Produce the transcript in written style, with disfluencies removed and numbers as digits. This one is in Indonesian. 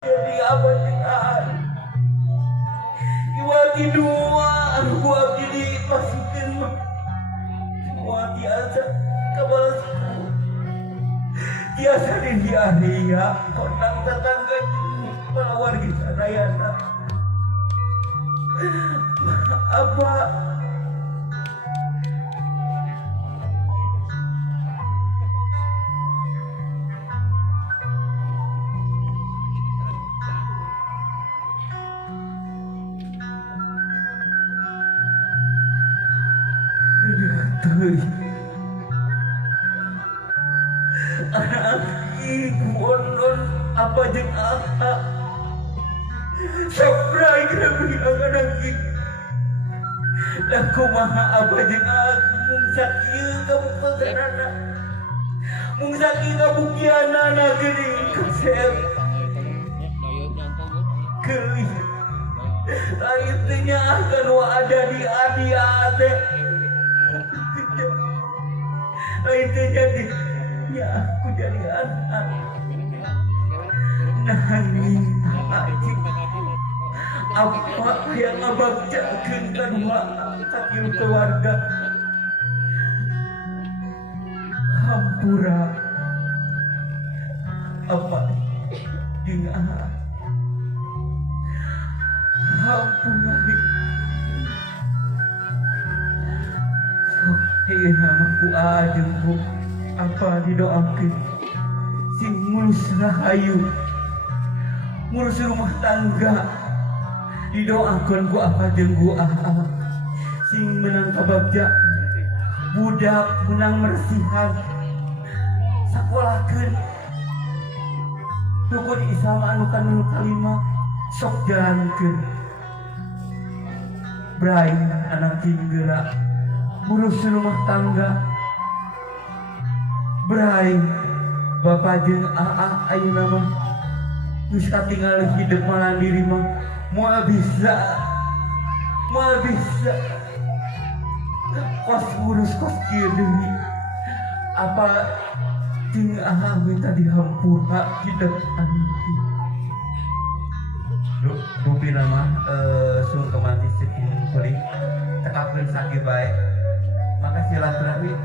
Jadi apa tinggal iwati dua aku abdi dipasukin semua tiasa kabalas tiasa di dia kontak tetangga para warga sadayana apa anak ibu ondon apa jeng apa sabrai kena bilang anak ibu dan kumaha apa jeng aku mung sakil kamu pesanana mung sakil kamu kianana gini kasep geli lainnya akan ada di adi-ade itu jadi ya aku jadi anak nangis aji apa yang abang jakin kedua sakil keluarga hampura apa dengan hampura iya namaku ajeng bu apa didoakan sing mulus rahayu ngurus rumah tangga didoakan ku apa jeung ku sing menang kabagja budak menang mersihan sakolahkeun rukun Islam anu kanu kalima sok jalankeun bray anak tinggeula ngurus rumah tangga berai bapak jeung ayeuna mah geus katinggal hidup mandiri mah moal bisa kos ngurus kos kieu deui apa jeung minta dihampura hidup anu dupi nama sung kemati sekian kuring tekakeun sakit bae maka silaturahmi